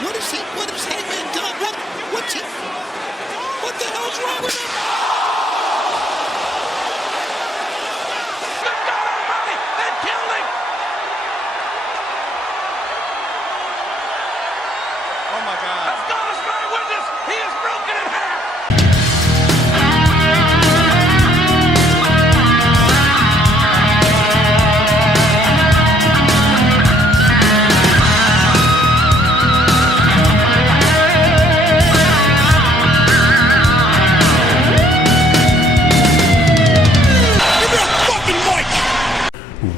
What is he? What has Hangman done? What's it? What the hell's wrong with him? That killed him! Oh my God! As God is my witness, he is broken in half.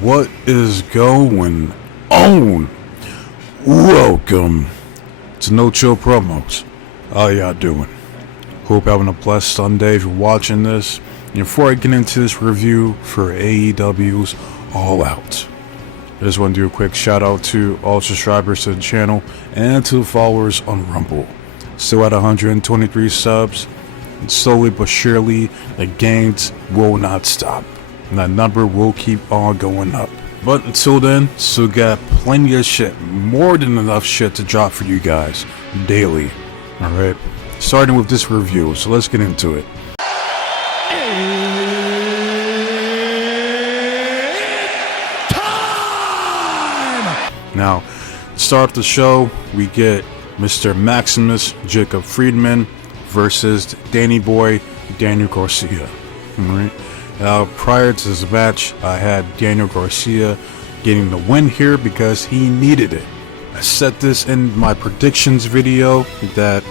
What is going on? Welcome to No Chill Promos. How y'all doing? Hope you're having a blessed Sunday if you're watching this. And before I get into this review for AEW's All Out, I just want to do a quick shout out to all subscribers to the channel and to the followers on Rumble. Still at 123 subs, and slowly but surely the gains will not stop. And that number will keep on going up. But until then, still got plenty of shit, more than enough shit to drop for you guys daily. Alright, starting with this review, so let's get into it. Time! Now, to start off the show, we get Mr. Maximus Jacob Friedman versus Danny Boy Daniel Garcia. Alright. Prior to this match, I had Daniel Garcia getting the win here because he needed it. I said this in my predictions video that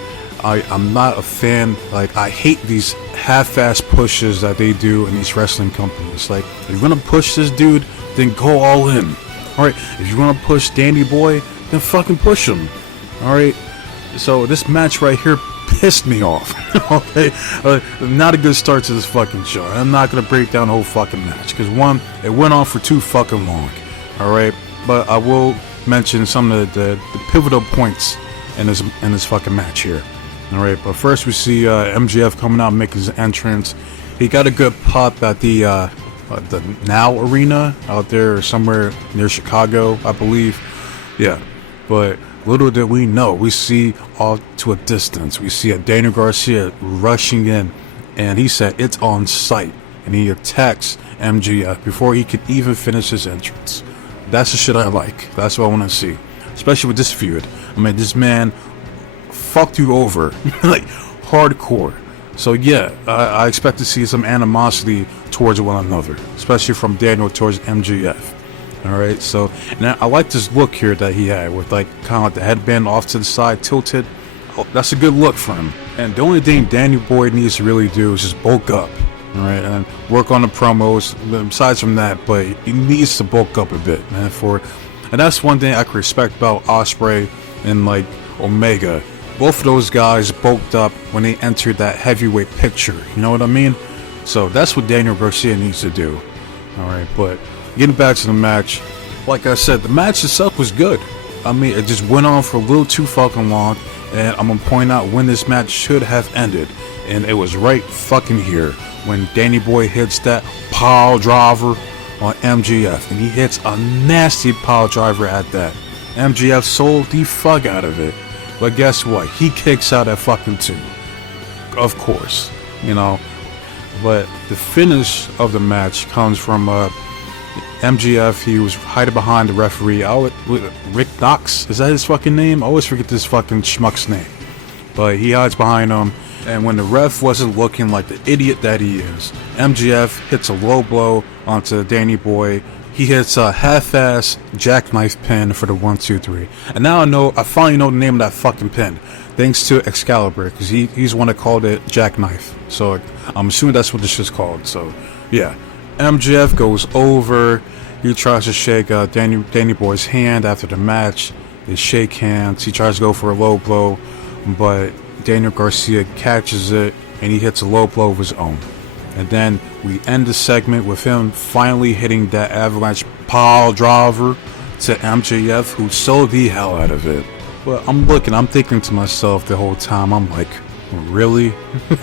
I'm not a fan. Like, I hate these half-ass pushes that they do in these wrestling companies. Like, if you're gonna push this dude, then go all in. Alright, if you're gonna push Danny Boy, then fucking push him. Alright, so this match right here pissed me off. Okay, not a good start to this fucking show. I'm not gonna break down the whole fucking match because one, it went on for too fucking long. All right, but I will mention some of the pivotal points in this fucking match here. All right, but first we see MJF coming out, making his entrance. He got a good pop at the Now Arena out there somewhere near Chicago, I believe. Yeah, but little did we know, we see off to a distance, we see a Daniel Garcia rushing in, and he said it's on sight, and he attacks MJF before he could even finish his entrance. That's the shit I like. That's what I want to see, especially with this feud. I mean, this man fucked you over, like hardcore. So yeah, I expect to see some animosity towards one another, especially from Daniel towards MJF. Alright, so, and I like this look here that he had with like kind of like the headband off to the side tilted. Oh, that's a good look for him. And the only thing Danny Boy needs to really do is just bulk up, alright, and work on the promos. Besides from that, but he needs to bulk up a bit, man. And that's one thing I can respect about Ospreay and like Omega. Both of those guys bulked up when they entered that heavyweight picture. You know what I mean? So that's what Daniel Garcia needs to do. Alright, but getting back to the match, like I said, the match itself was good. I mean, it just went on for a little too fucking long, and I'm gonna point out when this match should have ended, and it was right fucking here when Danny Boy hits that pile driver on MJF, and he hits a nasty pile driver at that. MJF sold the fuck out of it, but guess what? He kicks out at fucking 2, of course, you know. But the finish of the match comes from MJF. He was hiding behind the referee. Rick Knox, is that his fucking name? I always forget this fucking schmuck's name. But he hides behind him, and when the ref wasn't looking like the idiot that he is, MJF hits a low blow onto Danny Boy. He hits a half-ass jackknife pin for the 1-2-3. And now I finally know the name of that fucking pin, thanks to Excalibur, because he's the one that called it jackknife. So I'm assuming that's what this is called. So yeah, MJF goes over. He tries to shake Danny Boy's hand after the match. They shake hands. He tries to go for a low blow, but Daniel Garcia catches it, and he hits a low blow of his own. And then we end the segment with him finally hitting that avalanche pile driver to MJF, who sold the hell out of it. But I'm thinking to myself the whole time, I'm like, really?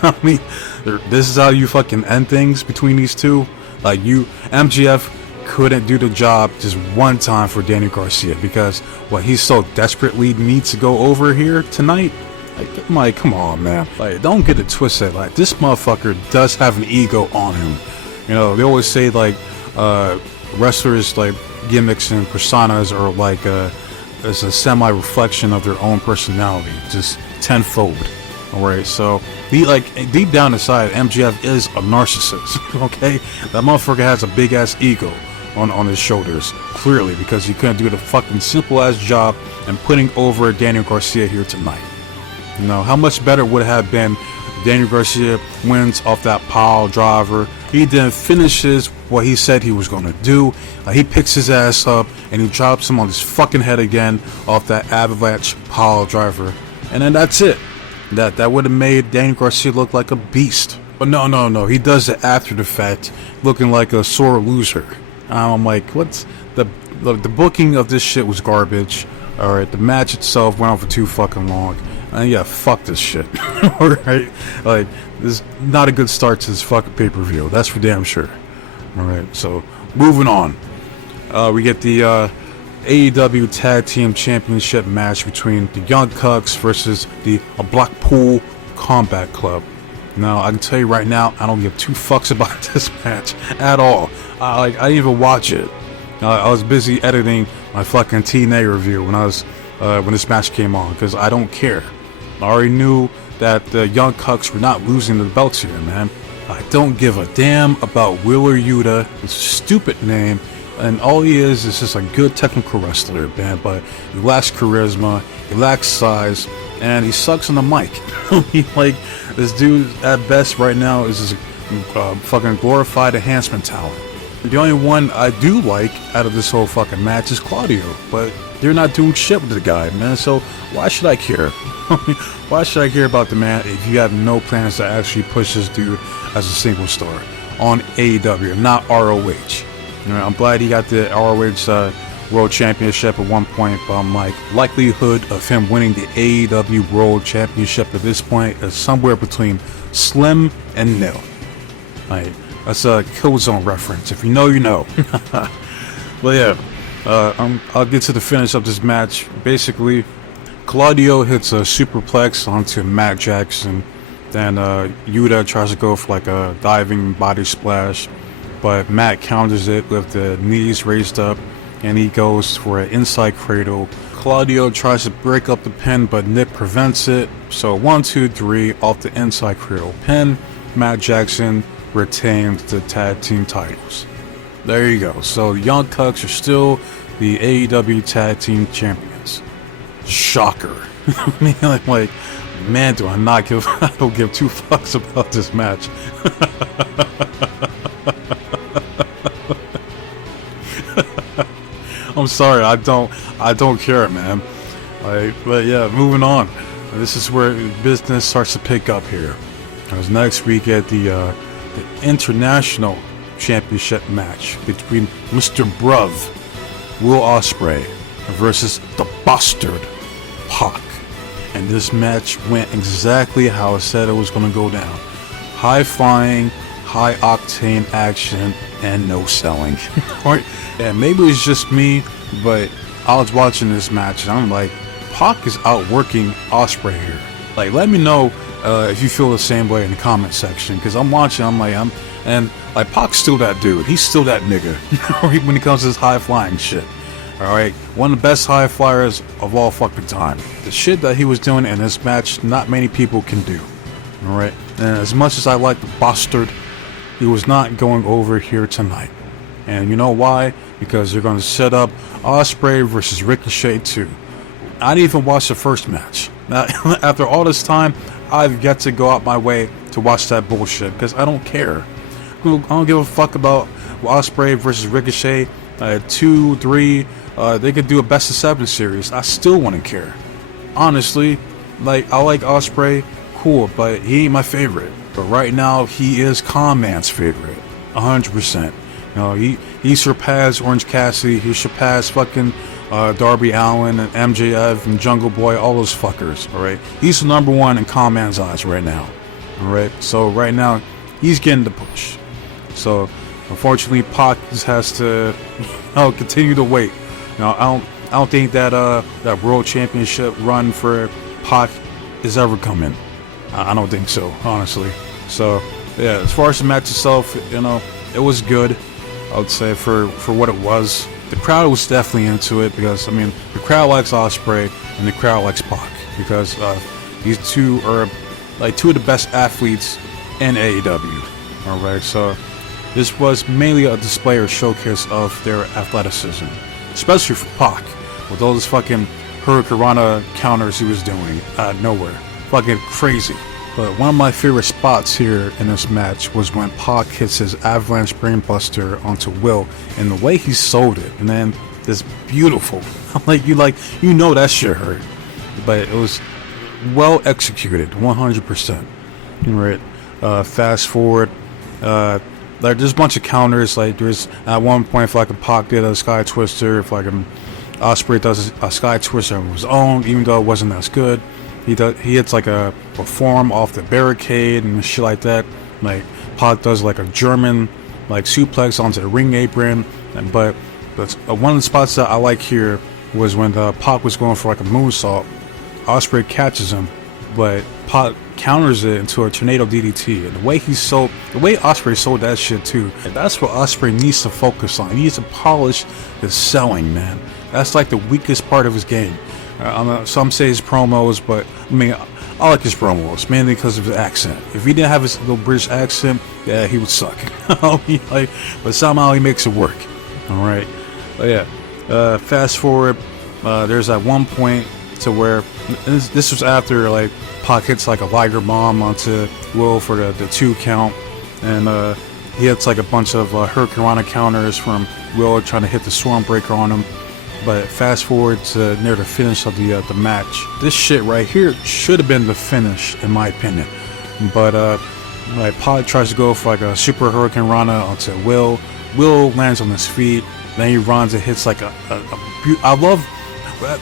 I mean, this is how you fucking end things between these two? Like, MJF couldn't do the job just one time for Daniel Garcia because he so desperately needs to go over here tonight. Like, come on, man. Like, don't get it twisted. Like, this motherfucker does have an ego on him. You know, they always say like wrestlers like gimmicks and personas are like as a semi-reflection of their own personality, just tenfold. Alright, so deep down inside, MJF is a narcissist. Okay, that motherfucker has a big ass ego on his shoulders, clearly, because he couldn't do the fucking simple ass job and putting over Daniel Garcia here tonight. You know, how much better would it have been if Daniel Garcia wins off that pile driver? He then finishes what he said he was going to do. He picks his ass up and he drops him on his fucking head again off that avalanche pile driver. And then that's it. That would have made Daniel Garcia look like a beast. But no. He does it after the fact, looking like a sore loser. I'm like, what's the booking of this shit was garbage. Alright, the match itself went on for too fucking long. And yeah, fuck this shit. Alright? Like, this is not a good start to this fucking pay-per-view. That's for damn sure. Alright, so moving on. We get the AEW Tag Team Championship match between the Young Bucks versus the Blackpool Combat Club. Now, I can tell you right now, I don't give two fucks about this match at all. I didn't even watch it. I was busy editing my fucking TNA review when this match came on, because I don't care. I already knew that the Young Bucks were not losing the belts here, man. I don't give a damn about Wheeler Yuta. It's a stupid name. And all he is just a good technical wrestler, man, but he lacks charisma, he lacks size, and he sucks on the mic. This dude at best right now is just a fucking glorified enhancement talent. The only one I do like out of this whole fucking match is Claudio, but they're not doing shit with the guy, man, so why should I care? Why should I care about the man if you have no plans to actually push this dude as a single star on AEW, not ROH? You know, I'm glad he got the ROH World Championship at one point, but I'm like, likelihood of him winning the AEW World Championship at this point is somewhere between slim and nil. Like, that's a Killzone reference. If you know, you know. But yeah, I'll get to the finish of this match. Basically, Claudio hits a superplex onto Matt Jackson. Then Yuta tries to go for like a diving body splash, but Matt counters it with the knees raised up, and he goes for an inside cradle. Claudio tries to break up the pin, but Nick prevents it. So 1, 2, 3 off the inside cradle pin. Matt Jackson retains the tag team titles. There you go. So the Young Bucks are still the AEW tag team champions. Shocker. I mean, like, man, do I not give? I don't give two fucks about this match. I'm sorry, I don't care, man. But yeah, moving on. This is where business starts to pick up here. As next we get the International Championship match between Mr. Bruv, Will Ospreay, versus the Bastard, Pac. And this match went exactly how I said it was going to go down. High-flying, high-octane action, and no selling. Right? Yeah, maybe it's just me, but I was watching this match and I'm like, Pac is outworking Ospreay here. Like, let me know if you feel the same way in the comment section, because I'm watching, and Pac's still that dude. He's still that nigga when it comes to this high-flying shit. Alright, one of the best high flyers of all fucking time. The shit that he was doing in this match, not many people can do. Alright, and as much as I like the Bastard, he was not going over here tonight. And you know why? Because they're going to set up Ospreay versus Ricochet 2. I didn't even watch the first match. Now, after all this time, I've yet to go out my way to watch that bullshit, because I don't care. I don't give a fuck about Ospreay versus Ricochet 2, 3. They could do a best of 7 series. I still wouldn't care. Honestly, I like Ospreay, cool, but he ain't my favorite. But right now, he is Con Man's favorite, 100%. You know, he surpassed Orange Cassidy. He surpassed fucking Darby Allin and MJF and Jungle Boy, all those fuckers. All right, he's the number one in Con Man's eyes right now. All right, so right now he's getting the push. So Unfortunately, Pac just has to continue to wait. I don't think that that World Championship run for Pac is ever coming. I don't think so, honestly. So yeah, as far as the match itself, it was good. I would say for what it was. The crowd was definitely into it because the crowd likes Ospreay and the crowd likes Pac because these two are like two of the best athletes in AEW. All right, so this was mainly a display or showcase of their athleticism, especially for Pac with all those fucking Hurricanrana counters he was doing out of nowhere, fucking crazy. But one of my favorite spots here in this match was when Pac hits his Avalanche Brainbuster onto Will, and the way he sold it, and then this beautiful, you know that shit hurt, but it was well executed, 100%. Right. Fast forward, there's a bunch of counters. Like there's at one point, if like a Pac did a Sky Twister, if like Ospreay does a Sky Twister of his own, even though it wasn't as good. He hits like a form off the barricade and shit like that. Like Pac does like a German like suplex onto the ring apron. But one of the spots that I like here was when Pac was going for like a moonsault. Ospreay catches him, but Pac counters it into a tornado DDT. And the way Ospreay sold that shit too. And that's what Ospreay needs to focus on. He needs to polish his selling, man. That's like the weakest part of his game. Some say his promos, but I like his promos mainly because of his accent. If he didn't have his little British accent, yeah, he would suck. But somehow he makes it work. All right, but yeah. Fast forward, there's at one point to where this was after like Pac hits like a Liger bomb onto Will for the 2 count, and he hits like a bunch of Hurricanrana counters from Will trying to hit the Stormbreaker on him. But fast forward to near the finish of the match. This shit right here should have been the finish, in my opinion. But like Pac tries to go for like a Super Hurricanrana onto Will. Will lands on his feet. Then he runs and hits like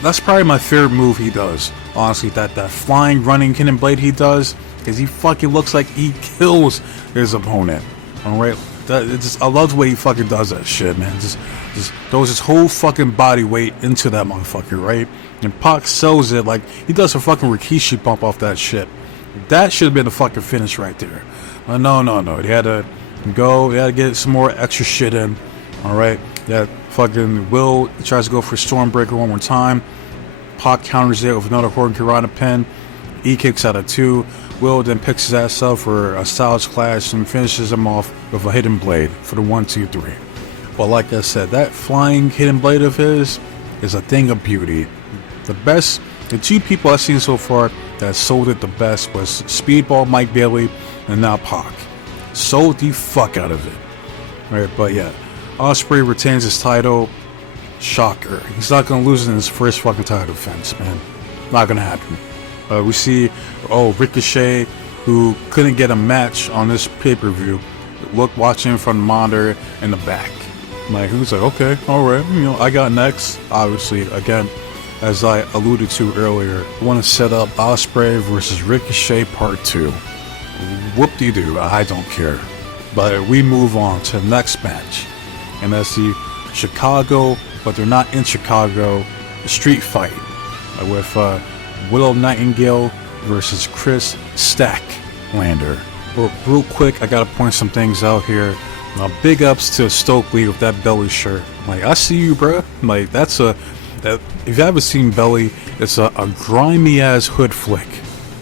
that's probably my favorite move he does. Honestly, that flying running hidden blade he does, because he fucking looks like he kills his opponent. All right. I love the way he fucking does that shit, man. Just throws his whole fucking body weight into that motherfucker, right? And Pac sells it like he does a fucking Rikishi bump off that shit. That should have been the fucking finish right there. No. He had to go. He had to get some more extra shit in. All right. That fucking Will tries to go for Stormbreaker one more time. Pac counters it with another Hurricanrana pin. He kicks out of 2. Will then picks his ass up for a Styles Clash and finishes him off with a hidden blade for the 1, 2, 3. But like I said, that flying hidden blade of his is a thing of beauty. The 2 people I've seen so far that sold it the best was Speedball Mike Bailey and now Pac. Sold the fuck out of it. Right, but yeah, Ospreay retains his title. Shocker. He's not gonna lose in his first fucking title defense, man. Not gonna happen. We see, Ricochet, who couldn't get a match on this pay-per-view, watching from the monitor in the back. Like, he was like, okay, alright, I got next. Obviously, again, as I alluded to earlier, I want to set up Ospreay versus Ricochet Part 2. Whoop-de-doo, I don't care. But we move on to the next match. And that's the Chicago, but they're not in Chicago, street fight. With Willow Nightingale versus Chris Stacklander. Well, real quick, I gotta point some things out here. Big ups to Stokely with that belly shirt. Like, I see you, bruh. Like, if you haven't seen Belly, it's a grimy ass hood flick.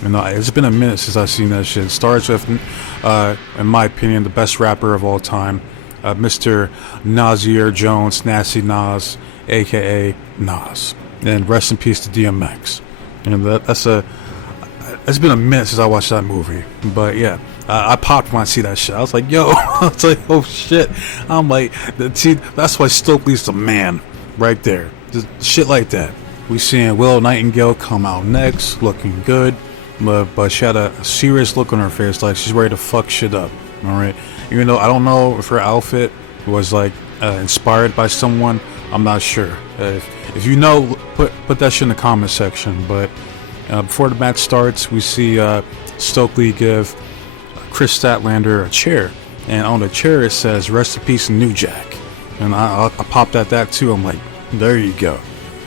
It's been a minute since I've seen that shit. It starts with, in my opinion, the best rapper of all time, Mr. Nasir Jones, Nasty Nas, aka Nas. And rest in peace to DMX. And it's been a minute since I watched that movie. But yeah, I popped when I see that shit. I was like, yo, I was like, oh shit. I'm like, see, that's why Stokely's the man right there. Just shit like that. We seeing Willow Nightingale come out next, looking good. But she had a serious look on her face, like she's ready to fuck shit up. Alright. Even though I don't know if her outfit was like inspired by someone, I'm not sure. If you know, put that shit in the comment section. But before the match starts, we see Stokely give Chris Statlander a chair. and on the chair it says "Rest in Peace, New Jack." And I popped at that too. I'm like, there you go.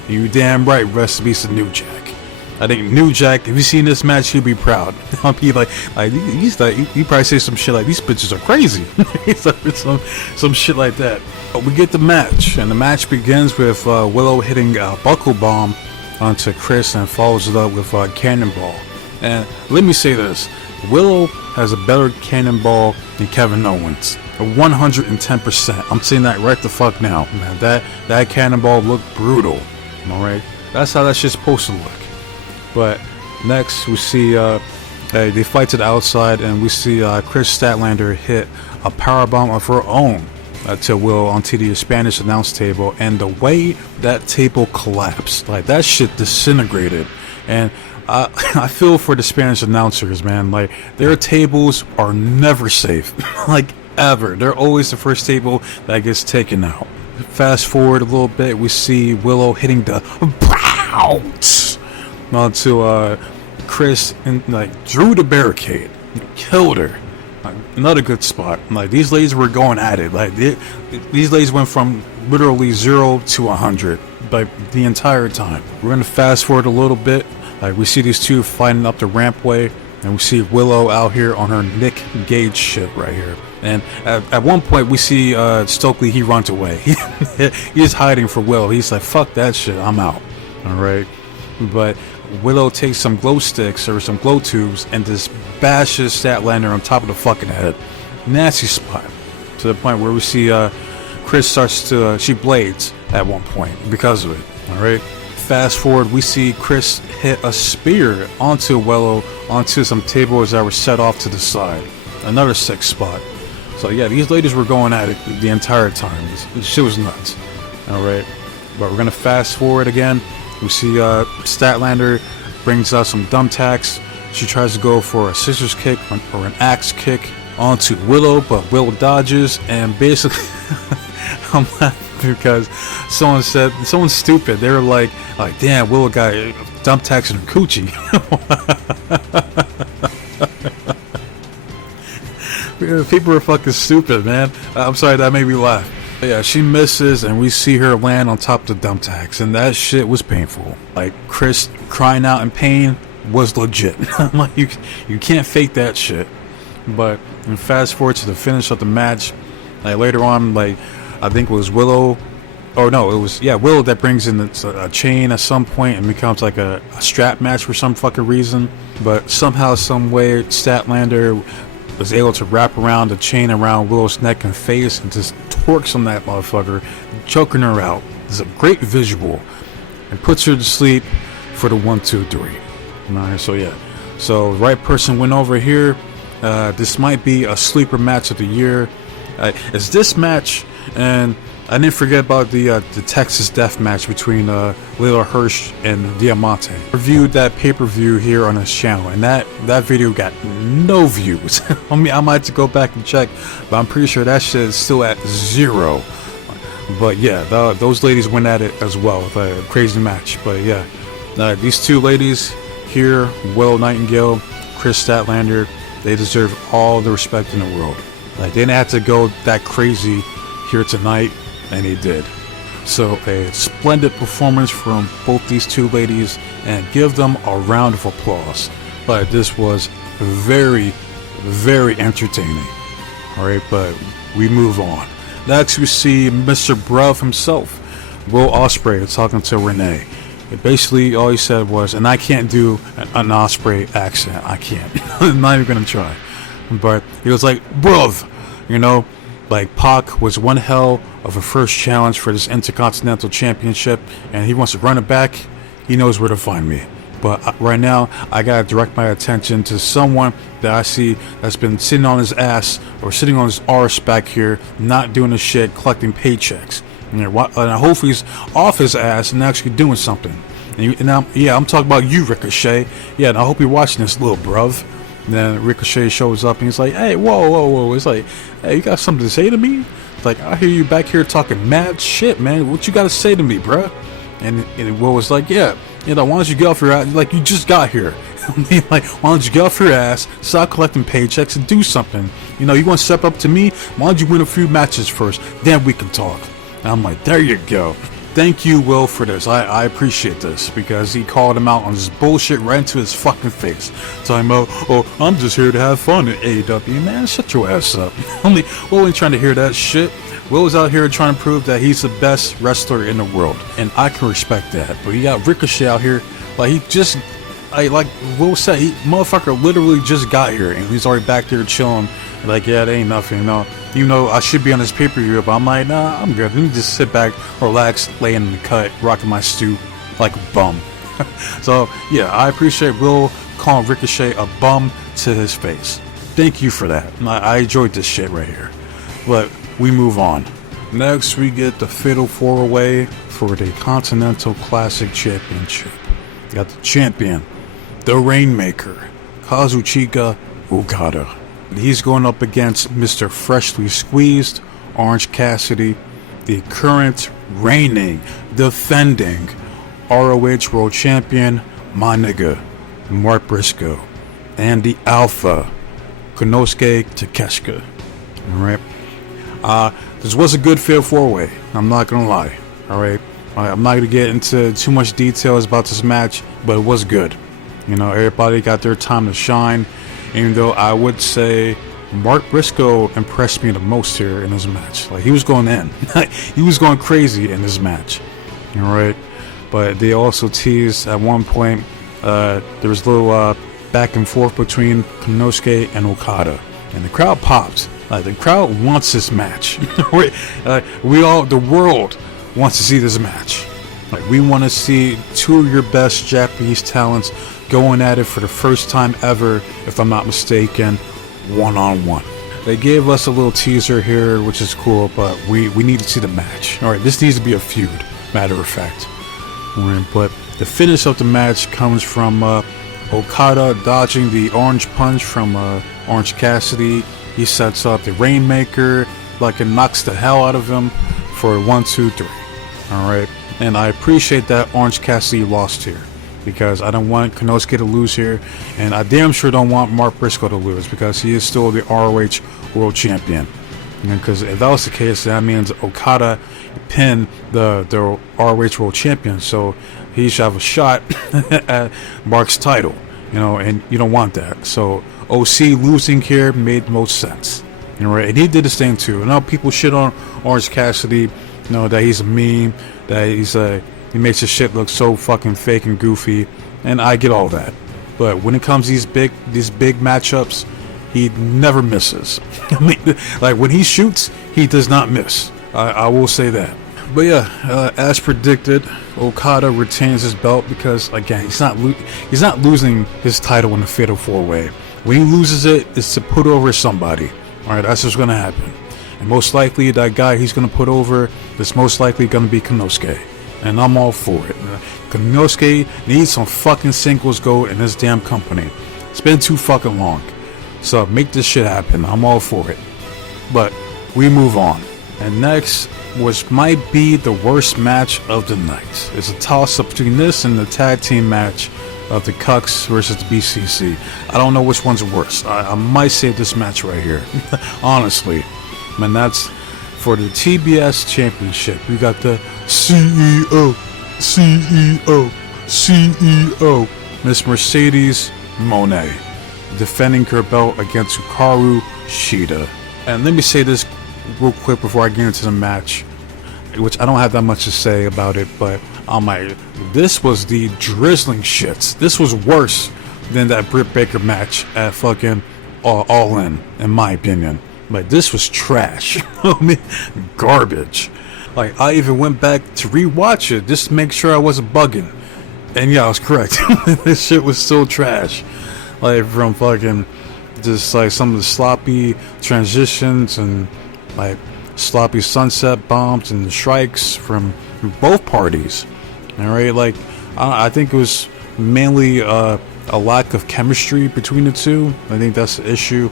You damn right, rest in peace, New Jack. I think New Jack, if you seen this match, he'll be proud. I'll be like he's like, he probably say some shit like, these bitches are crazy. some shit like that. But we get the match, and the match begins with Willow hitting a buckle bomb onto Chris and follows it up with Cannonball. And let me say this, Willow has a better Cannonball than Kevin Owens. 110%. I'm saying that right the fuck now, man. That Cannonball looked brutal. Alright? That's how that shit's supposed to look. But next we see they fight to the outside, and we see Chris Statlander hit a powerbomb of her own to Will onto the Spanish announce table, and the way that table collapsed, like that shit disintegrated. And I feel for the Spanish announcers, man. Like, their tables are never safe. Like, ever. They're always the first table that gets taken out. Fast forward a little bit, we see Willow hitting the bounce onto Chris, and like drew the barricade, killed her. Another good spot. Like, these ladies were going at it. Like, these ladies went from literally 0 to 100 like the entire time. We're gonna fast forward a little bit. Like, we see these two fighting up the rampway, and we see Willow out here on her Nick Gage shit right here. And at one point we see Stokely, he runs away. He's hiding for Willow. He's like, fuck that shit, I'm out. Alright. But Willow takes some glow sticks or some glow tubes and just bashes Statlander on top of the fucking head. Nasty spot. To the point where we see Chris starts to, she blades at one point because of it. Alright. Fast forward, we see Chris hit a spear onto Willow, onto some tables that were set off to the side. Another sick spot. So yeah, these ladies were going at it the entire time. This shit was nuts. Alright. But we're gonna fast forward again. We see Statlander brings out some thumbtacks. She tries to go for a scissors kick or an axe kick onto Willow, but Willow dodges, and basically I'm laughing because someone's stupid. They were like, damn, Willow got thumbtacks in her coochie. People are fucking stupid, man. I'm sorry, that made me laugh. But yeah, she misses, and we see her land on top of the thumbtacks, and that shit was painful. Like, Chris crying out in pain was legit. Like, you can't fake that shit. But and fast forward to the finish of the match. Like, later on, like, I think it was Willow, or no, it was Willow that brings in a chain at some point and becomes like a strap match for some fucking reason. But somehow, some way, Statlander was able to wrap around the chain around Willow's neck and face and just torques on that motherfucker, choking her out. It's a great visual, and puts her to sleep for the 1, 2, 3. Alright, so yeah, so right person went over here. This might be a sleeper match of the year. It's this match, and I didn't forget about the Texas Death match between Lila Hirsch and Diamante. Reviewed that pay-per-view here on this channel, and that video got no views. I mean, I might have to go back and check, but I'm pretty sure that shit is still at 0. But yeah, those ladies went at it as well with a crazy match. But yeah, these two ladies here, Willow Nightingale, Chris Statlander, they deserve all the respect in the world. Like, they didn't have to go that crazy here tonight, and he did. So a splendid performance from both these two ladies, and give them a round of applause. But this was very, very entertaining. Alright, but we move on. Next we see Mr. Bruv himself, Will Ospreay, talking to Renee. Basically all he said was, and I can't do an Ospreay accent, I can't. I'm not even gonna try. But he was like, bruv, you know, like, Pac was one hell of a first challenge for this Intercontinental Championship, and he wants to run it back. He knows where to find me. But right now, I gotta direct my attention to someone that I see that's been sitting on his ass or sitting on his arse back here, not doing the shit, collecting paychecks. And I hope he's off his ass and actually doing something. I'm talking about you, Ricochet. Yeah, and I hope you're watching this, little bruv. And then Ricochet shows up and he's like, hey, whoa. It's like, hey, you got something to say to me? It's like, I hear you back here talking mad shit, man. What you got to say to me, bruh? And Will was like, yeah, why don't you get off your ass? Like, you just got here. I mean, like, why don't you get off your ass, stop collecting paychecks, and do something? You know, you want to step up to me? Why don't you win a few matches first? Then we can talk. And I'm like, there you go. Thank you, Will, for this. I appreciate this because he called him out on this bullshit right into his fucking face. Talking about, oh, I'm just here to have fun at AEW. Man, shut your ass up. Will ain't trying to hear that shit. Will is out here trying to prove that he's the best wrestler in the world. And I can respect that. But you got Ricochet out here, like, he just, like Will said, motherfucker literally just got here. And he's already back there chilling. Like, yeah, it ain't nothing, you know, I should be on this pay-per-view, but I'm like, nah, I'm good. Let me just sit back, relax, lay in the cut, rocking my stew like a bum. So, yeah, I appreciate Will calling Ricochet a bum to his face. Thank you for that. I enjoyed this shit right here. But we move on. Next, we get the Fatal 4-Way for the Continental Classic Championship. You got the champion, the Rainmaker, Kazuchika Okada. He's going up against Mr. Freshly Squeezed, Orange Cassidy, the current reigning, defending ROH World Champion, my nigga, Mark Briscoe, and the Alpha, Konosuke Takeshita. Alright? This was a good Fatal 4-Way, I'm not gonna lie. Alright? I'm not gonna get into too much details about this match, but it was good. You know, everybody got their time to shine. Even though I would say Mark Briscoe impressed me the most here in this match. Like, he was going in. He was going crazy in this match. Alright? But they also teased at one point, there was a little back and forth between Konosuke and Okada. And the crowd popped. Like, the crowd wants this match. The world wants to see this match. Like, we want to see two of your best Japanese talents going at it for the first time ever, if I'm not mistaken, one-on-one. They gave us a little teaser here, which is cool, but we need to see the match. Alright, this needs to be a feud, matter of fact. But the finish of the match comes from Okada dodging the orange punch from Orange Cassidy. He sets up the Rainmaker, like, it knocks the hell out of him for 1, 2, 3. Alright, and I appreciate that Orange Cassidy lost here, because I don't want Konosuke to lose here, and I damn sure don't want Mark Briscoe to lose, because he is still the ROH World Champion. Because if that was the case, that means Okada pinned the ROH World Champion, so he should have a shot at Mark's title, you know, and you don't want that. So OC losing here made most sense, you know, right? And he did his thing too. Now people shit on Orange Cassidy, you know, that he's a meme, that he makes his shit look so fucking fake and goofy, and I get all that. But when it comes to these big matchups, he never misses. I mean, like, when he shoots, he does not miss. I will say that. But yeah, as predicted, Okada retains his belt because, again, he's not losing his title in the Fatal 4-Way. When he loses it, it's to put over somebody. All right, that's what's gonna happen. And most likely, that guy he's gonna put over is most likely gonna be Konosuke. And I'm all for it. Konosuke needs some fucking singles gold in this damn company. It's been too fucking long. So make this shit happen. I'm all for it. But we move on. And next, which might be the worst match of the night. It's a toss-up between this and the tag team match of the Cucks versus the BCC. I don't know which one's worse. I might say this match right here. Honestly. And that's for the TBS Championship. We got the CEO, Miss Mercedes Moné, defending her belt against Hikaru Shida. And let me say this real quick before I get into the match, which I don't have that much to say about it, but this was the drizzling shits. This was worse than that Britt Baker match at fucking All in my opinion. Like, this was trash. I mean, garbage. Like, I even went back to rewatch it just to make sure I wasn't bugging. And yeah, I was correct. This shit was still trash. Like, from fucking just like some of the sloppy transitions and like sloppy sunset bombs and strikes from both parties. Alright, like, I think it was mainly a lack of chemistry between the two. I think that's the issue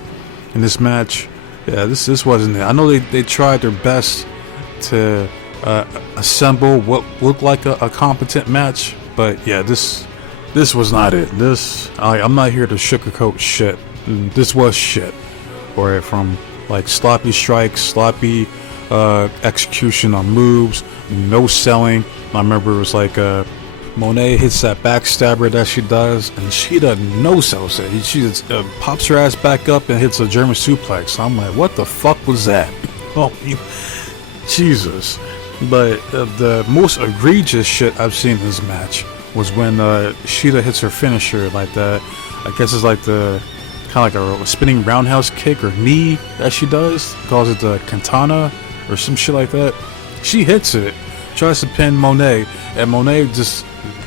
in this match. Yeah, this wasn't it. I know they tried their best to assemble what looked like a competent match, but yeah, this this was not it. I'm not here to sugarcoat shit. This was shit. Or from like sloppy strikes, sloppy execution on moves, no selling. I remember it was like Monet hits that backstabber that she does, and she doesn't no sells it. She just pops her ass back up and hits a German suplex. I'm like, what the fuck was that? Oh, Jesus. But the most egregious shit I've seen in this match was when Shida hits her finisher like that. I guess it's like the kind of like a spinning roundhouse kick or knee that she does. Calls it the katana or some shit like that. She hits it, tries to pin Monet, and Monet just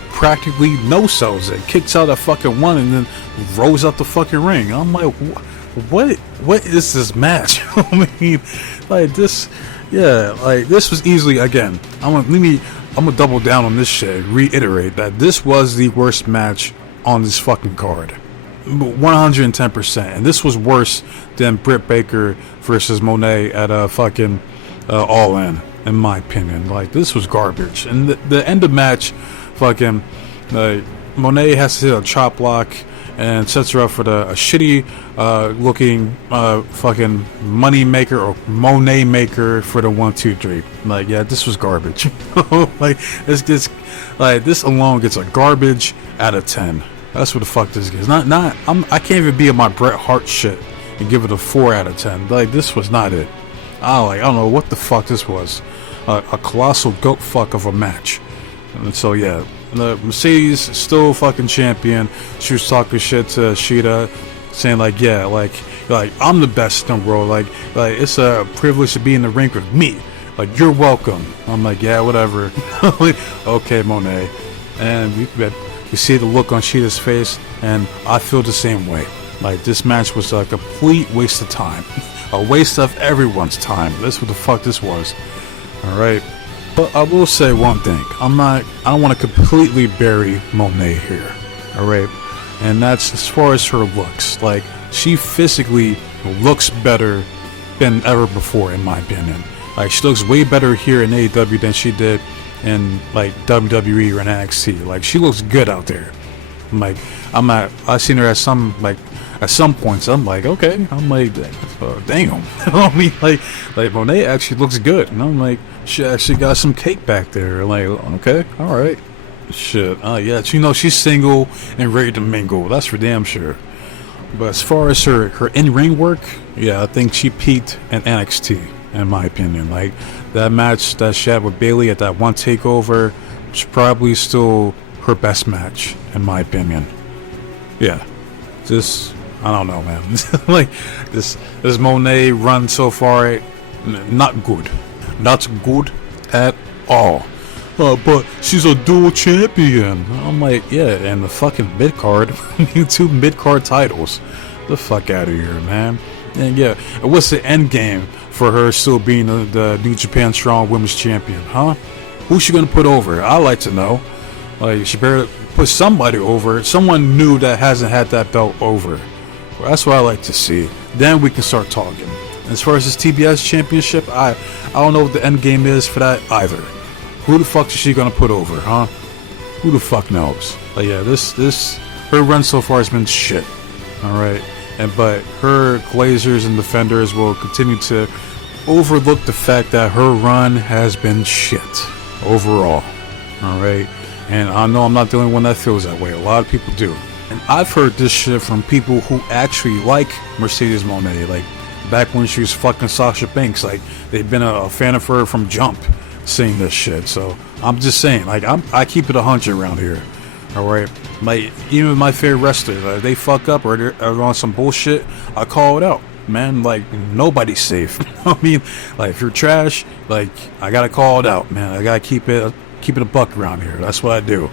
practically no sells it, kicks out that fucking one, and then rolls out the fucking ring. I'm like, what is this match? I mean, like this. Yeah, like this was easily, again, I'm gonna double down on this shit, reiterate that this was the worst match on this fucking card. 110%. And this was worse than Britt Baker versus Monet at fucking All in my opinion. Like, this was garbage. And the end of match, fucking Monet has to hit a chop block and sets her up for a shitty looking fucking money maker or Monet maker for the 1, 2, 3. Like, yeah, this was garbage. Like, this alone gets a garbage out of 10. That's what the fuck this is. I can't even be in my Bret Hart shit and give it a 4 out of 10. Like, this was not it. I don't know what the fuck this was. A colossal goat fuck of a match. And so yeah, the Mercedes still fucking champion. She was talking shit to Shida, saying like, yeah, like I'm the best in the world. Like it's a privilege to be in the ring with me. Like, you're welcome. I'm like, yeah, whatever. Okay, Monet. And you see the look on Shida's face, and I feel the same way. Like, this match was a complete waste of time. A waste of everyone's time. That's what the fuck this was. Alright. But I will say one thing. I don't want to completely bury Monet here. Alright. And that's as far as her looks. Like, she physically looks better than ever before, in my opinion. Like, she looks way better here in AEW than she did in like WWE or in NXT. Like, she looks good out there. Like, I've seen her at some points. I'm like, okay. I'm like, damn. I mean, like Monet actually looks good, and I'm like, she actually got some cake back there. Like, okay, all right, shit. Yeah, she's single and ready to mingle. That's for damn sure. But as far as her in-ring work, yeah, I think she peaked in NXT, in my opinion. Like, that match that she had with Bayley at that one takeover is probably still her best match, in my opinion. Yeah, just, I don't know, man. Like, this Monet run so far, not good. Not good at all. But she's a dual champion. I'm like, yeah, and the fucking mid-card. 2 mid-card titles. The fuck out of here, man. And yeah, what's the end game for her still being the New Japan Strong Women's Champion, huh? Who's she gonna put over? I'd like to know. Like, she better put somebody over. Someone new that hasn't had that belt over. Well, that's what I like to see. Then we can start talking. As far as this TBS championship, I don't know what the end game is for that either. Who the fuck is she gonna put over, huh? Who the fuck knows? But yeah, this her run so far has been shit. Alright. But her Glazers and defenders will continue to overlook the fact that her run has been shit overall. Alright. And I know I'm not the only one that feels that way. A lot of people do. And I've heard this shit from people who actually like Mercedes Moné. Like, back when she was fucking Sasha Banks. Like, they've been a fan of her from jump, saying this shit. So, I'm just saying, like, I keep it 100 around here. Alright? Like, even my favorite wrestlers, like, they fuck up or they're on some bullshit, I call it out. Man, like, nobody's safe. I mean, like, if you're trash, like, I gotta call it out, man. I gotta keep it a buck around here. That's what I do.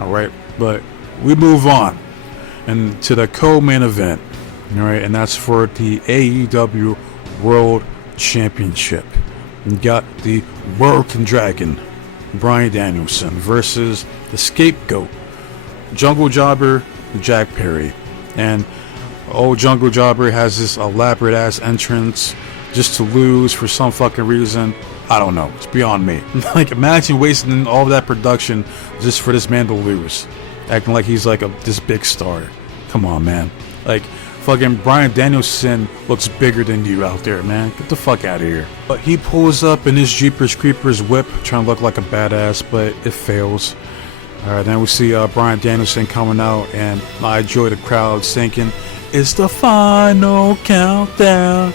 Alright? But we move on and to the co-main event. Alright, and that's for the AEW World Championship. You got the Working Dragon, Bryan Danielson, versus the Scapegoat, Jungle Jobber, Jack Perry. And old Jungle Jobber has this elaborate ass entrance just to lose for some fucking reason. I don't know. It's beyond me. Like, imagine wasting all that production just for this man to lose. acting like he's like this big star. Come on, man. Like, fucking Bryan Danielson looks bigger than you out there, man. Get the fuck out of here. But he pulls up in his Jeepers Creepers whip, trying to look like a badass, but it fails. Alright, then we see Bryan Danielson coming out, and I enjoy the crowd singing, "It's the final countdown."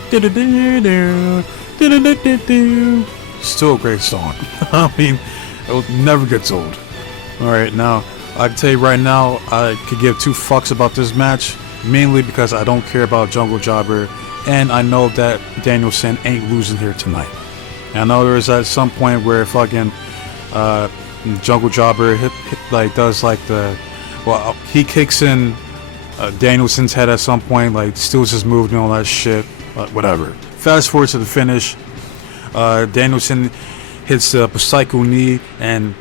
Still a great song. I mean, it never gets old. Alright, now, I can tell you right now, I could give two fucks about this match, mainly because I don't care about Jungle Jobber, and I know that Danielson ain't losing here tonight. And I know there's at some point where fucking Jungle Jobber does like he kicks in Danielson's head at some point, like steals his move and all that shit, whatever. Fast forward to the finish, Danielson hits the Psycho knee, and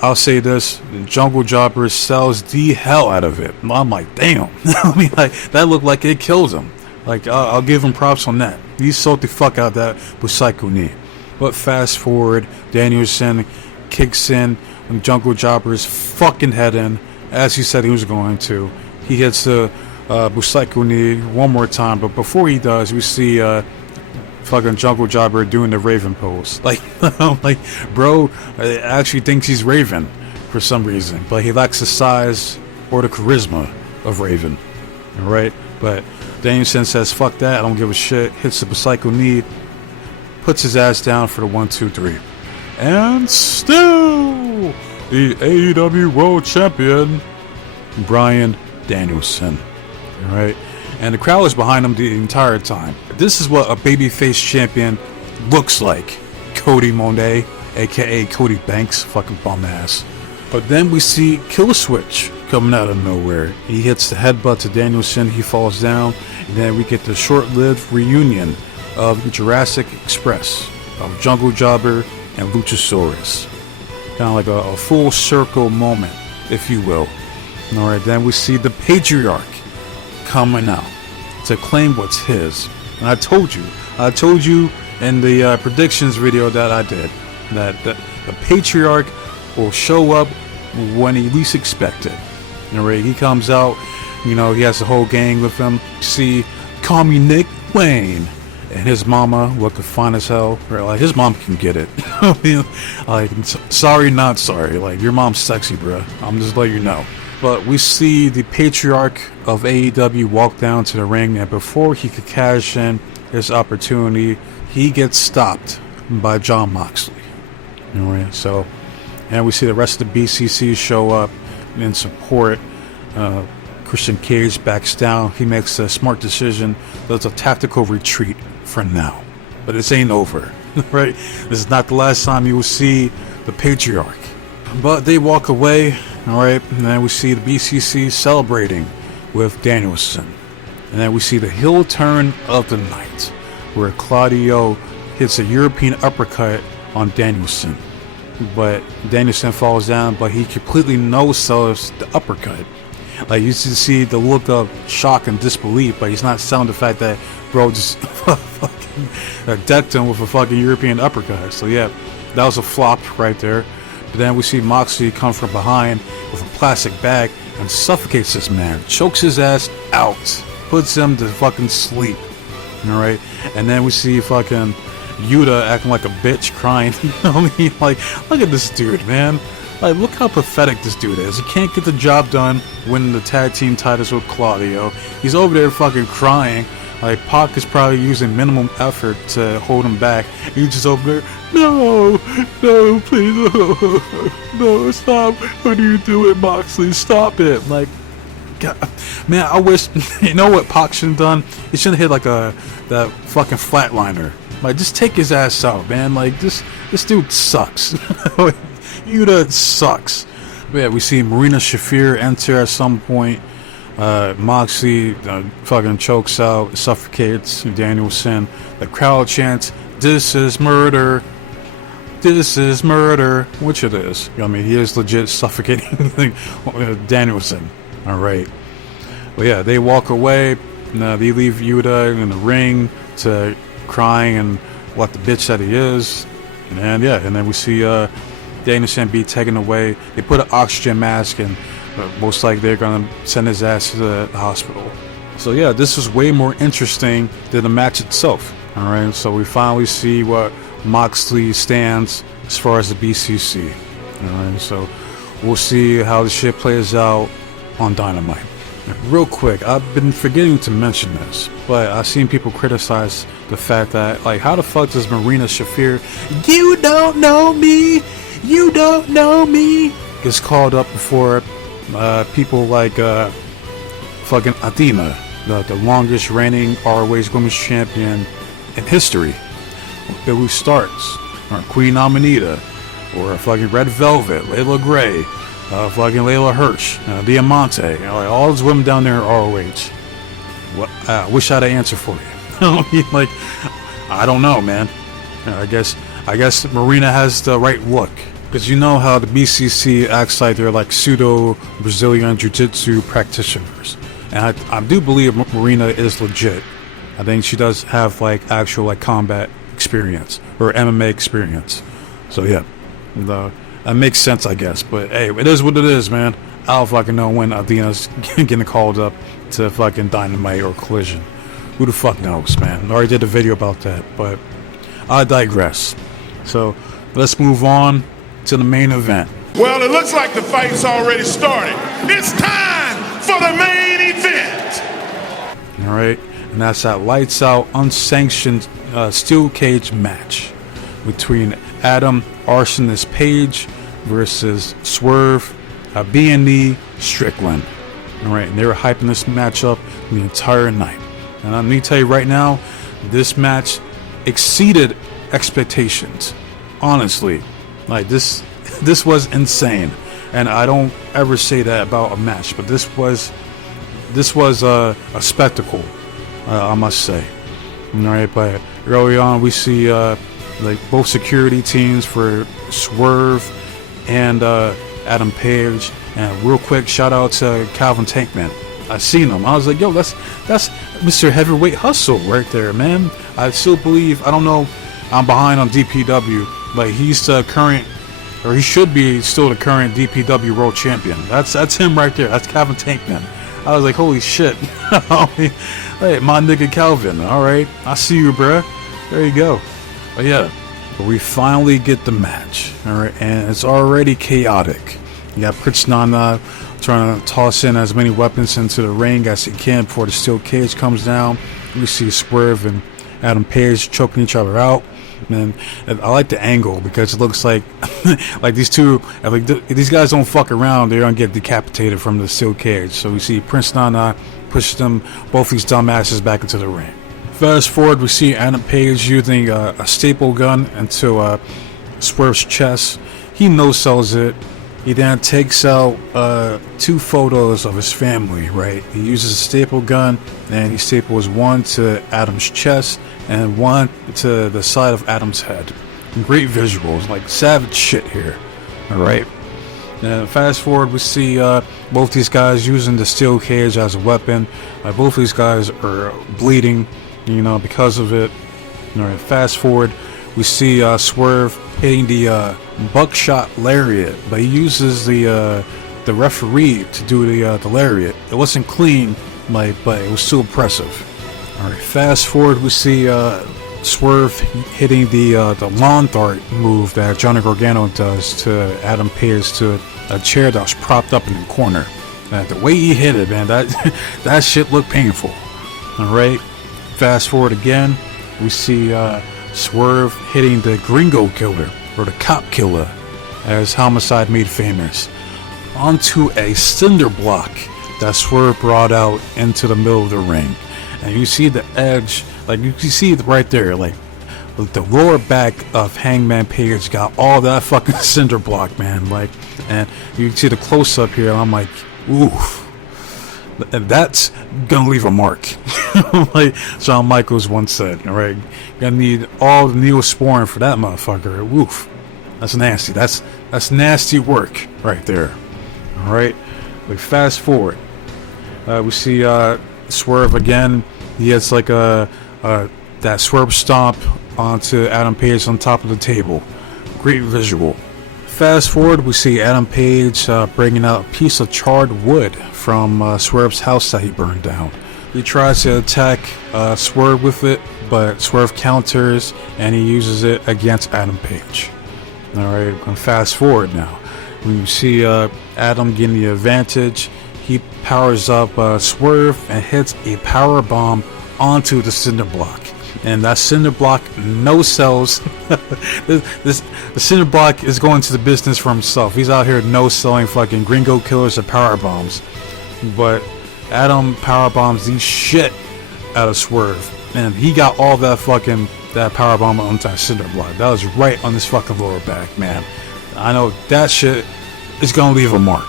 I'll say this, Jungle Jobber sells the hell out of it. I'm like, damn. I mean, like, that looked like it killed him. Like, I'll give him props on that. He sold the fuck out of that Psycho knee. But fast forward, Danielson kicks in Jungle Jobber's fucking head in, as he said he was going to. He hits the Psycho knee one more time, but before he does, we see fucking Jungle Jobber doing the Raven pose. Like, like, bro actually thinks he's Raven for some reason, but he lacks the size or the charisma of Raven. Alright? But Danielson says, fuck that, I don't give a shit, hits the Psycho knee, puts his ass down for the 1, 2, 3. And still, the AEW World Champion, Bryan Danielson. Alright? And the crowd is behind him the entire time. This is what a babyface champion looks like. Cody Monet, aka Cody Banks, fucking bum ass. But then we see Killswitch coming out of nowhere. He hits the headbutt to Danielson, he falls down, and then we get the short-lived reunion of the Jurassic Express, of Jungle Jobber and Luchasaurus. Kind of like a full circle moment, if you will. Alright, then we see the Patriarch coming out to claim what's his. And I told you in the predictions video that I did that the Patriarch will show up when he least expected. Alright, he comes out, you know, he has the whole gang with him. See, call me Nick Wayne, and his mama looking fine as hell. Right, like his mom can get it. Like, sorry, not sorry. Like, your mom's sexy, bruh. I'm just letting you know. But we see the Patriarch of AEW walk down to the ring, and before he could cash in his opportunity, he gets stopped by Jon Moxley. Alright, so, and we see the rest of the BCC show up in support. Christian Cage backs down. He makes a smart decision. Does a tactical retreat for now. But this ain't over. Right? This is not the last time you will see the Patriarch. But they walk away. Alright, and then we see the BCC celebrating with Danielson. And then we see the heel turn of the night, where Claudio hits a European uppercut on Danielson. But Danielson falls down, but he completely no-sells the uppercut. Like, you should see the look of shock and disbelief, but he's not selling the fact that bro just fucking decked him with a fucking European uppercut. So yeah, that was a flop right there. But then we see Moxley come from behind with a plastic bag and suffocates this man, chokes his ass out, puts him to fucking sleep. Alright? And then we see fucking Yuta acting like a bitch, crying. You know what I mean? Like, look at this dude, man. Like, look how pathetic this dude is. He can't get the job done winning the tag team titles with Claudio. He's over there fucking crying. Like, Pac is probably using minimum effort to hold him back. He's just over there, no, please, no, stop. What are you doing, Moxley? Stop it. Like, God, man, I wish, you know what Pac should have done? He should have hit like that fucking flatliner. Like, just take his ass out, man. Like, this dude sucks. Yuta sucks. But yeah, we see Marina Shafir enter at some point. Moxley fucking chokes out, suffocates Danielson. The crowd chants, "This is murder. This is murder," which it is. I mean, he is legit suffocating Danielson. Alright. But yeah, they walk away. They leave Yuta in the ring to crying and what the bitch that he is. And yeah, and then we see Danielson be taken away. They put an oxygen mask, and most likely they're gonna send his ass to the hospital. So yeah, this was way more interesting than the match itself. All right, so we finally see what Moxley stands as far as the BCC. All right, so we'll see how the shit plays out on Dynamite. Real quick, I've been forgetting to mention this, but I've seen people criticize the fact that, like, how the fuck does Marina Shafir, you don't know me, gets called up before people like fucking Athena, the longest reigning ROH Women's Champion in history, Billy Starks, or Queen Amanita, or fucking Red Velvet, Layla Gray, fucking Layla Hirsch, Diamante, all those women down there in ROH. What? Wish I had an answer for you. Like, I don't know, man. I guess Marina has the right look, because you know how the BCC acts like they're like pseudo Brazilian Jiu-Jitsu practitioners, and I do believe Marina is legit. I think she does have like actual like combat experience or MMA experience. So yeah, that makes sense, I guess. But hey, it is what it is, man. I don't fucking know when Athena's getting called up to fucking Dynamite or Collision. Who the fuck knows, man? I already did a video about that, but I digress. So let's move on to the main event. Well, it looks like the fight's already started. It's time for the main event. All right, and that's that lights out, unsanctioned steel cage match between Adam Arsonist Page versus Swerve B&E Strickland. All right, and they were hyping this match up the entire night. And let me tell you right now, this match exceeded expectations. Honestly, like this was insane. And I don't ever say that about a match, but this was a spectacle, I must say. All right, but early on we see like both security teams for Swerve and Adam Page. And real quick, shout out to Calvin Tankman. I seen him. I was like, yo, that's Mr. Heavyweight Hustle right there, man. I still believe, I don't know, I'm behind on DPW, but he's the current, or he should be still the current DPW World Champion. That's him right there. That's Calvin Tankman. I was like, holy shit. Hey, my nigga Calvin. All right, I see you, bruh. There you go. But yeah, we finally get the match. All right, and it's already chaotic. You got Prince Nana trying to toss in as many weapons into the ring as he can before the steel cage comes down. We see Swerve and Adam Page choking each other out. And I like the angle because it looks like like these two, like these guys don't fuck around. They're gonna get decapitated from the steel cage. So we see Prince Nana push them, both these dumbasses, back into the ring. Fast forward, we see Adam Page using a staple gun into Swerve's chest. He no-sells it. He then takes out 2 photos of his family, right? He uses a staple gun, and he staples one to Adam's chest and one to the side of Adam's head. Great visuals, like savage shit here, all right? And fast forward, we see both these guys using the steel cage as a weapon. Both these guys are bleeding, you know, because of it. All right, fast forward, we see Swerve hitting the buckshot lariat, but he uses the referee to do the lariat. It wasn't clean, but it was still impressive. All right, fast forward, we see Swerve hitting the lawn dart move that Johnny Gargano does to Adam Page to a chair that was propped up in the corner. The way he hit it, man, that shit looked painful. All right, fast forward again, we see Swerve hitting the Gringo Killer, or the Cop Killer, as Homicide made famous, onto a cinder block that Swerve brought out into the middle of the ring. And you see the edge, like you can see it right there, like the lower back of Hangman Page got all that fucking cinder block, man. Like, and you can see the close up here, and I'm like, oof. And that's gonna leave a mark. Like Shawn Michaels once said, all right, gonna need all the Neosporin for that motherfucker. Woof. That's nasty. That's nasty work right there. All right. We fast forward. We see Swerve again. He has like that Swerve stomp onto Adam Page on top of the table. Great visual. fast forward, we see Adam Page bringing out a piece of charred wood from Swerve's house that he burned down. He tries to attack Swerve with it, but Swerve counters and he uses it against Adam Page. Alright, we're going to fast forward now. When you see Adam getting the advantage, he powers up Swerve and hits a power bomb onto the cinder block. And that cinder block no sells. The cinder block is going to the business for himself. He's out here no selling fucking gringo killers and power bombs. But Adam power bombs the shit out of Swerve. And he got all that power bomb on that cinder block. That was right on his fucking lower back, man. I know that shit is gonna leave a mark.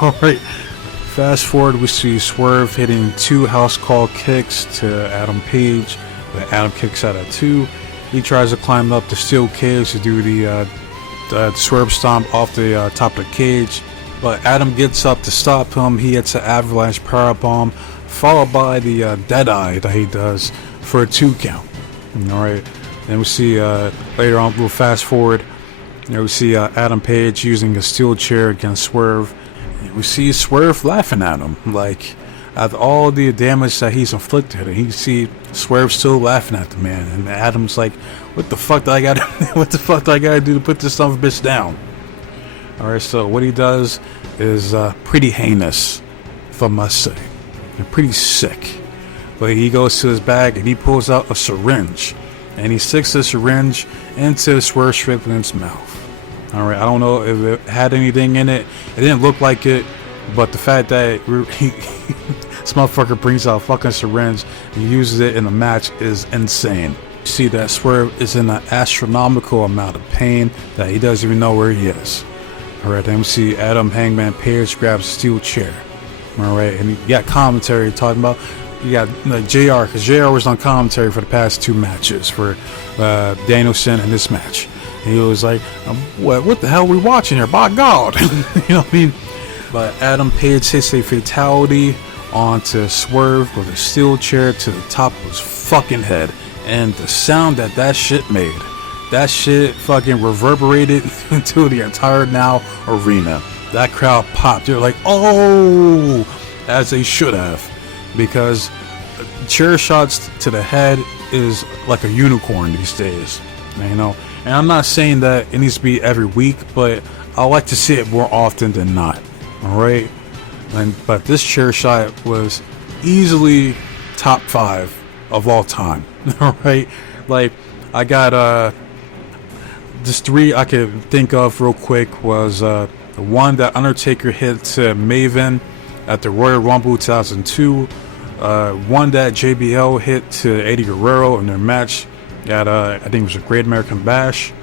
Alright. Fast forward, we see Swerve hitting 2 house call kicks to Adam Page. But Adam kicks out at 2. He tries to climb up the steel cage to do the Swerve stomp off the top of the cage. But Adam gets up to stop him. He hits an avalanche powerbomb, followed by the Deadeye that he does for a 2 count. Alright. Then we see later on, we'll fast forward. We see Adam Page using a steel chair against Swerve. And we see Swerve laughing at him. Like, after all the damage that he's inflicted, and you see Swerve still laughing at the man, and Adam's like, "What the fuck do I gotta do to put this son of a bitch down?" All right, so what he does is pretty heinous, if I must say, and pretty sick. But he goes to his bag and he pulls out a syringe, and he sticks the syringe into Swerve Strickland's mouth. All right, I don't know if it had anything in it. It didn't look like it. But the fact that this motherfucker brings out a fucking syringe and uses it in a match is insane. You see that Swerve is in an astronomical amount of pain that he doesn't even know where he is. Alright, then we see Adam Hangman Page grabs a steel chair. Alright, and you got commentary talking about, you got JR, because JR was on commentary for the past 2 matches for Danielson in this match. And he was like, what the hell are we watching here? By God! You know what I mean? But Adam Page hits a fatality onto Swerve with a steel chair to the top of his fucking head. And the sound that shit made, that shit fucking reverberated into the entire now arena. That crowd popped. They're like, oh, as they should have. Because chair shots to the head is like a unicorn these days. You know? And I'm not saying that it needs to be every week, but I like to see it more often than not. Alright, but this chair shot was easily top 5 of all time. Alright, like I got just 3 I could think of real quick was the one that Undertaker hit to Maven at the Royal Rumble 2002, one that JBL hit to Eddie Guerrero in their match at I think it was a Great American Bash,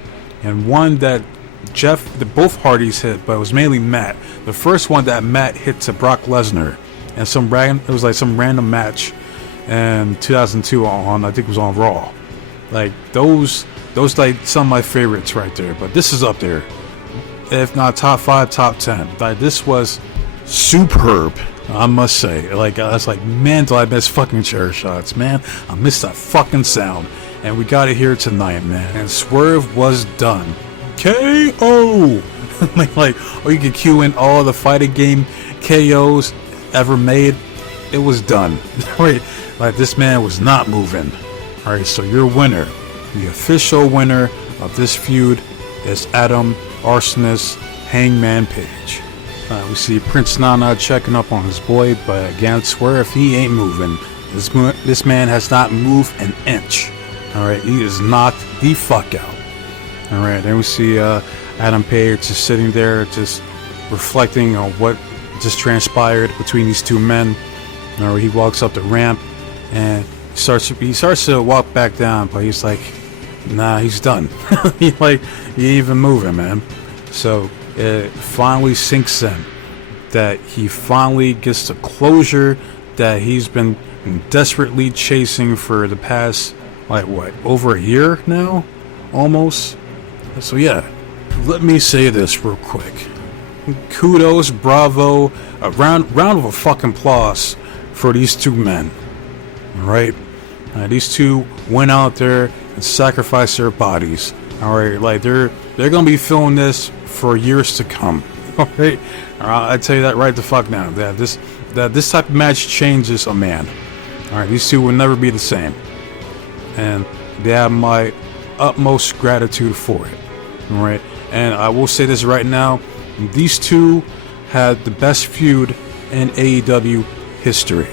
and one that both Hardys hit, but it was mainly Matt. The first one that Matt hit to Brock Lesnar, and it was like some random match in 2002 on, I think it was on Raw. Like those like some of my favorites right there. But this is up there, if not top 5, top 10. Like this was superb, I must say. Like I was like, man, do I miss fucking chair shots, man? I miss that fucking sound, and we got it here tonight, man. And Swerve was done. KO. like or you can cue in all the fighting game KOs ever made. It was done. Right, like this man was not moving. All right, so your winner, the official winner of this feud, is Adam Arsonist Hangman Page. We see Prince Nana checking up on his boy, but again, Swerve, he ain't moving. This man has not moved an inch. All right, he is knocked the fuck out. All right, then we see Adam Page just sitting there, just reflecting on what just transpired between these 2 men. All right, he walks up the ramp and he starts to walk back down, but he's like, nah, he's done. He ain't even moving, man. So it finally sinks in that he finally gets the closure that he's been desperately chasing for the past, over a year now, almost. So yeah, let me say this real quick. Kudos, bravo, a round of a fucking applause for these 2 men. Alright? These 2 went out there and sacrificed their bodies. Alright, like they're gonna be feeling this for years to come. Okay, I tell you that right the fuck now. That this type of match changes a man. All right, these two will never be the same, and they have my utmost gratitude for it. All right, and I will say this right now: these two had the best feud in AEW history,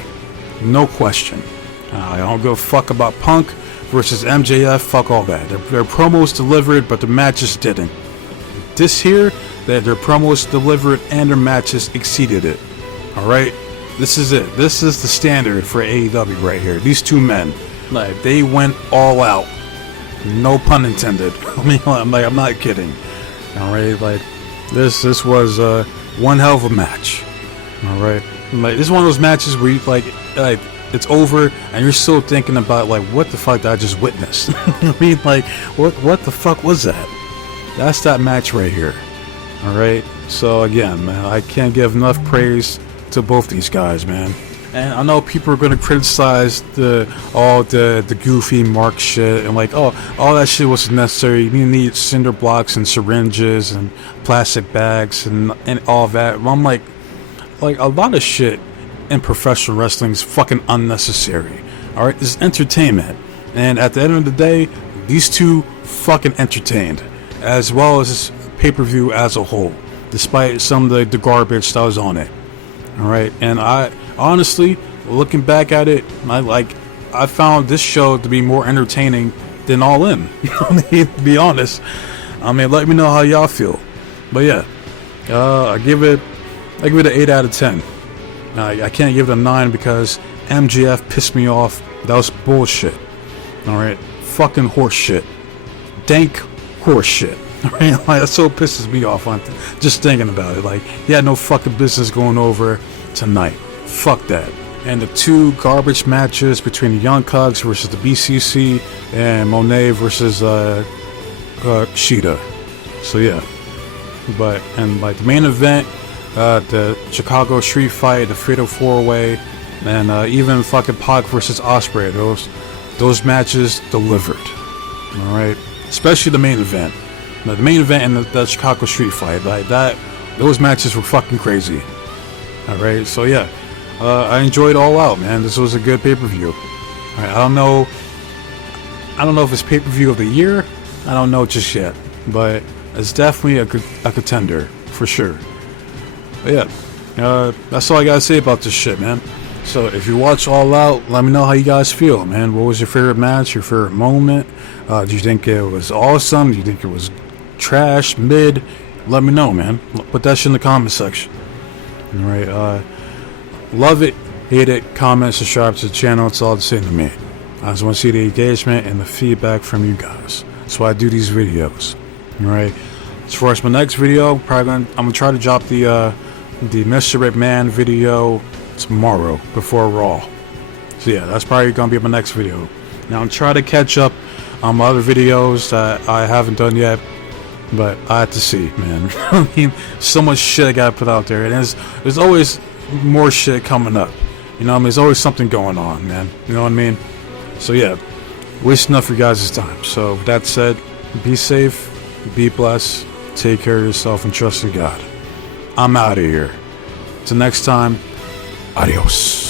no question. I don't give a fuck about Punk versus MJF. Fuck all that. Their promos delivered, but the matches didn't. This here, their promos delivered and their matches exceeded it. All right, this is it. This is the standard for AEW right here. These two men, like, they went all out. No pun intended. I mean, I'm not kidding. All right, like this was one hell of a match. All right, like this is one of those matches where you like it's over and you're still thinking about like what the fuck did I just witnessed? I mean, like what the fuck was that? That's that match right here. All right. So again, man, I can't give enough praise to both these guys, man. And I know people are gonna criticize the goofy Mark shit and like, oh, all that shit wasn't necessary. You need cinder blocks and syringes and plastic bags and all that. Well, I'm like a lot of shit in professional wrestling is fucking unnecessary. All right, it's entertainment, and at the end of the day, these two fucking entertained, as well as this pay-per-view as a whole, despite some of the garbage that was on it. All right, and I honestly, looking back at it, I found this show to be more entertaining than All In. I mean, to be honest, I mean, let me know how y'all feel. But yeah, I give it an 8 out of 10. I can't give it a 9 because MJF pissed me off. That was bullshit. Alright? Fucking horse shit. Dank horse shit. Alright? Like, that so pisses me off on just thinking about it. Like, he had no fucking business going over tonight. Fuck that. And the two garbage matches between the Young Cogs versus the BCC and Monet versus Shida. So yeah. And like the main event, the Chicago Street Fight, the Fatal 4-Way, and even fucking Pac versus Ospreay. Those matches delivered. All right, especially the main event. Now, the main event and the Chicago Street Fight, like that, those matches were fucking crazy. All right, so yeah, I enjoyed All Out, man. This was a good pay-per-view. All right, I don't know if it's pay-per-view of the year. I don't know just yet, but it's definitely a contender for sure. But yeah, that's all I gotta say about this shit, man. So if you watch All Out, let me know how you guys feel, man. What was your favorite match, your favorite moment? Do you think it was awesome? Do you think it was trash, mid? Let me know, man. Put that shit in the comment section. Alright, love it, hate it, comment, subscribe to the channel. It's all the same to me. I just want to see the engagement and the feedback from you guys. That's why I do these videos. Alright, as far as my next video, I'm gonna try to drop the Mr. McMahon video tomorrow before Raw. So yeah, that's probably gonna be my next video. Now I'm trying to catch up on my other videos that I haven't done yet, but I have to see, man. I mean, so much shit I gotta put out there, and there's always more shit coming up. You know what I mean? There's always something going on, man. You know what I mean? So yeah, wasting enough of your guys' time. So with that said, be safe, be blessed, take care of yourself, and trust in God. I'm out of here. Till next time, adios.